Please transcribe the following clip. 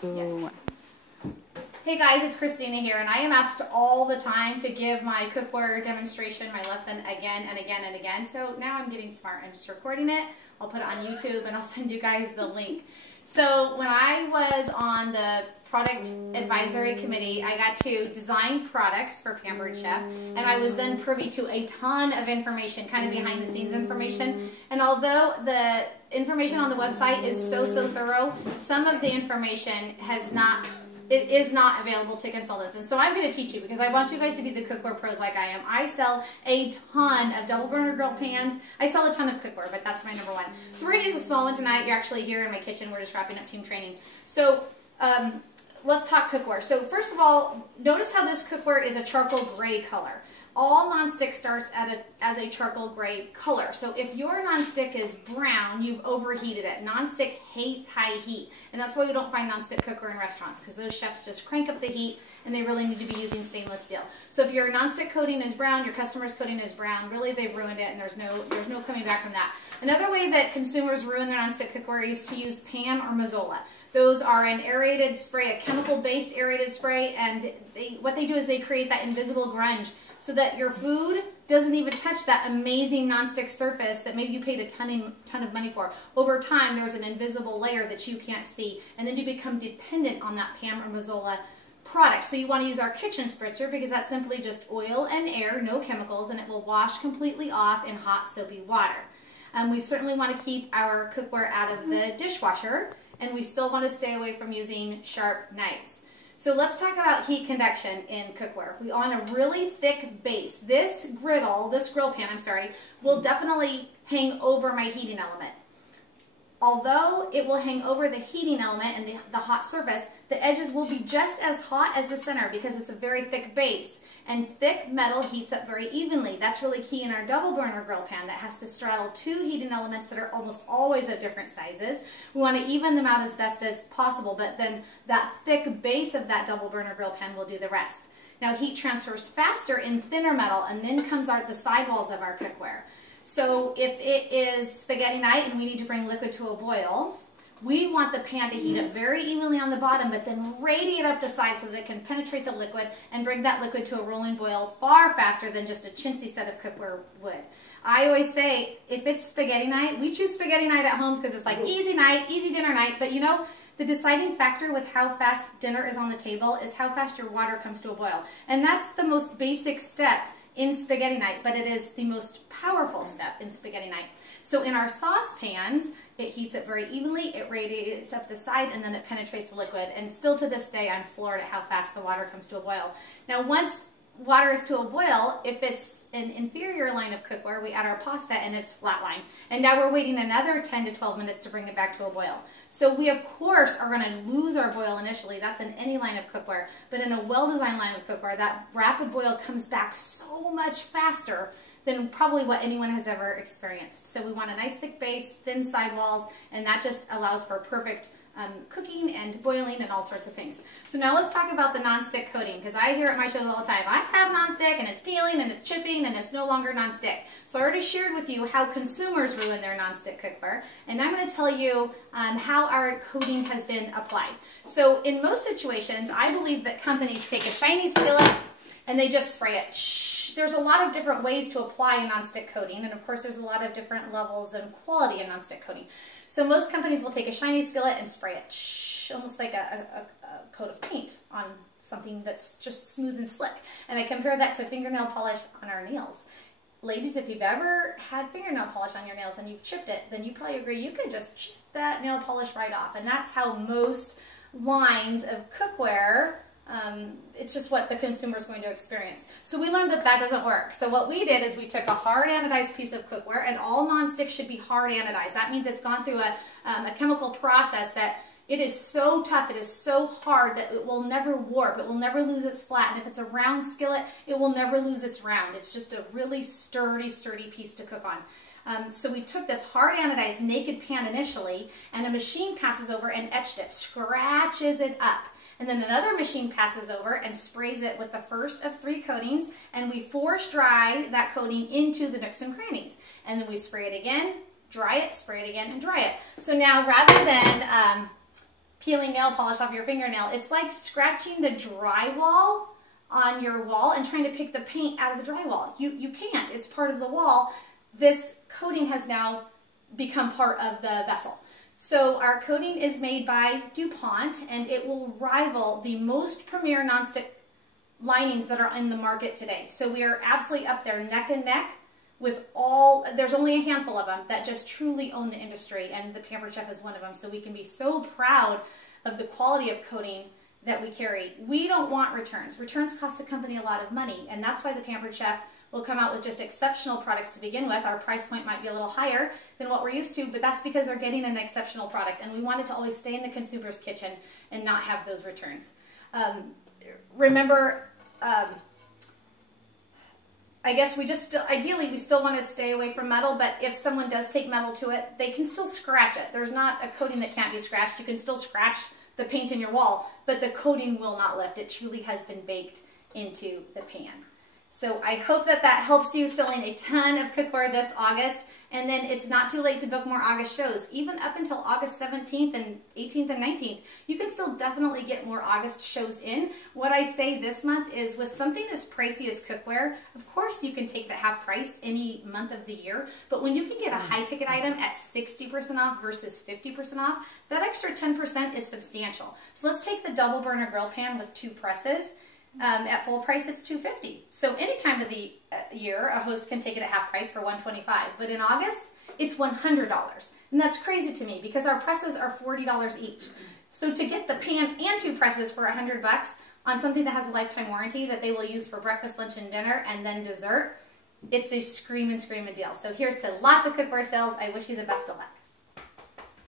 2, 1. Hey guys, it's Christina here, and I am asked all the time to give my cookware demonstration, my lesson again and again and again. So now I'm getting smart. I'm just recording it. I'll put it on YouTube and I'll send you guys the link. So when I was on the product advisory committee, I got to design products for Pampered Chef, and I was then privy to a ton of information, kind of behind the scenes information. And although the information on the website is so thorough, some of the information is not available to consultants. And so I'm going to teach you because I want you guys to be the cookware pros like I am. I sell a ton of double burner grill pans. I sell a ton of cookware, but that's my number one. So we're going to use a small one tonight. You're actually here in my kitchen. We're just wrapping up team training. So let's talk cookware. So first of all, notice how this cookware is a charcoal gray color. All nonstick starts as a charcoal gray color. So if your nonstick is brown, you've overheated it. Nonstick hates high heat, and that's why we don't find nonstick cookware in restaurants, because those chefs just crank up the heat and they really need to be using stainless steel. So if your nonstick coating is brown, your customer's coating is brown, really they've ruined it, and there's no coming back from that. Another way that consumers ruin their nonstick cookware is to use Pam or Mazola. Those are an aerated spray, a chemical-based aerated spray, and what they do is they create that invisible grunge so that your food doesn't even touch that amazing nonstick surface that maybe you paid a ton of money for. Over time, there's an invisible layer that you can't see, and then you become dependent on that Pam or Mazola product. So you want to use our kitchen spritzer because that's simply just oil and air, no chemicals, and it will wash completely off in hot soapy water. We certainly want to keep our cookware out of the dishwasher, and we still want to stay away from using sharp knives. So let's talk about heat conduction in cookware. We want a really thick base. This grill pan, will definitely hang over my heating element. Although it will hang over the heating element and the hot surface, the edges will be just as hot as the center because it's a very thick base. And thick metal heats up very evenly. That's really key in our double burner grill pan that has to straddle two heating elements that are almost always of different sizes. We want to even them out as best as possible, but then that thick base of that double burner grill pan will do the rest. Now heat transfers faster in thinner metal, and then comes the sidewalls of our cookware. So if it is spaghetti night and we need to bring liquid to a boil, we want the pan to heat up very evenly on the bottom, but then radiate up the side so that it can penetrate the liquid and bring that liquid to a rolling boil far faster than just a chintzy set of cookware would. I always say, if it's spaghetti night, we choose spaghetti night at homes because it's like easy night, easy dinner night, but you know, the deciding factor with how fast dinner is on the table is how fast your water comes to a boil. And that's the most basic step in spaghetti night, but it is the most powerful step in spaghetti night. So in our saucepans, it heats up very evenly, it radiates up the side, and then it penetrates the liquid. And still to this day, I'm floored at how fast the water comes to a boil. Now, once water is to a boil, if it's an inferior line of cookware, we add our pasta and it's flatline. And now we're waiting another 10 to 12 minutes to bring it back to a boil. So we, of course, are going to lose our boil initially. That's in any line of cookware. But in a well-designed line of cookware, that rapid boil comes back so much faster than probably what anyone has ever experienced. So we want a nice thick base, thin sidewalls, and that just allows for perfect cooking and boiling and all sorts of things. So now let's talk about the nonstick coating, because I hear at my shows all the time, I have nonstick and it's peeling and it's chipping and it's no longer nonstick. So I already shared with you how consumers ruin their nonstick cookware, and I'm going to tell you how our coating has been applied. So in most situations, I believe that companies take a shiny skillet and they just spray it. There's a lot of different ways to apply a nonstick coating, and of course there's a lot of different levels and quality of nonstick coating. So most companies will take a shiny skillet and spray it, almost like a coat of paint on something that's just smooth and slick. And I compare that to fingernail polish on our nails. Ladies, if you've ever had fingernail polish on your nails and you've chipped it, then you probably agree you can just chip that nail polish right off. And that's how most lines of cookware, it's just what the consumer is going to experience. So we learned that that doesn't work. So what we did is we took a hard anodized piece of cookware, and all nonstick should be hard anodized. That means it's gone through a chemical process that it is so tough, it is so hard that it will never warp, it will never lose its flat. And if it's a round skillet, it will never lose its round. It's just a really sturdy piece to cook on. So we took this hard anodized naked pan initially, and a machine passes over and etched it, scratches it up. And then another machine passes over and sprays it with the first of 3 coatings, and we force dry that coating into the nooks and crannies. And then we spray it again, dry it, spray it again, and dry it. So now rather than peeling nail polish off your fingernail. It's like scratching the drywall on your wall and trying to pick the paint out of the drywall. You can't. It's part of the wall. This coating has now become part of the vessel. So our coating is made by DuPont, and it will rival the most premier nonstick linings that are in the market today. So we are absolutely up there neck and neck with all, there's only a handful of them that just truly own the industry, and the Pampered Chef is one of them. So we can be so proud of the quality of coating that we carry. We don't want returns. Returns cost a company a lot of money, and that's why the Pampered Chef will come out with just exceptional products to begin with. Our price point might be a little higher than what we're used to, but that's because they're getting an exceptional product, and we want it to always stay in the consumer's kitchen and not have those returns. Remember, I guess we just, ideally, we still want to stay away from metal, but if someone does take metal to it, they can still scratch it. There's not a coating that can't be scratched. You can still scratch the paint in your wall, but the coating will not lift. It truly has been baked into the pan. So I hope that that helps you selling a ton of cookware this August. And then it's not too late to book more August shows. Even up until August 17th and 18th and 19th, you can still definitely get more August shows in. What I say this month is, with something as pricey as cookware, of course you can take it at half price any month of the year, but when you can get a high ticket item at 60% off versus 50% off, that extra 10% is substantial. So let's take the double burner grill pan with 2 presses. At full price, it's $250. So any time of the year, a host can take it at half price for $125. But in August, it's $100. And that's crazy to me because our presses are $40 each. So to get the pan and 2 presses for $100 on something that has a lifetime warranty that they will use for breakfast, lunch, and dinner, and then dessert, it's a screaming deal. So here's to lots of cookware sales. I wish you the best of luck.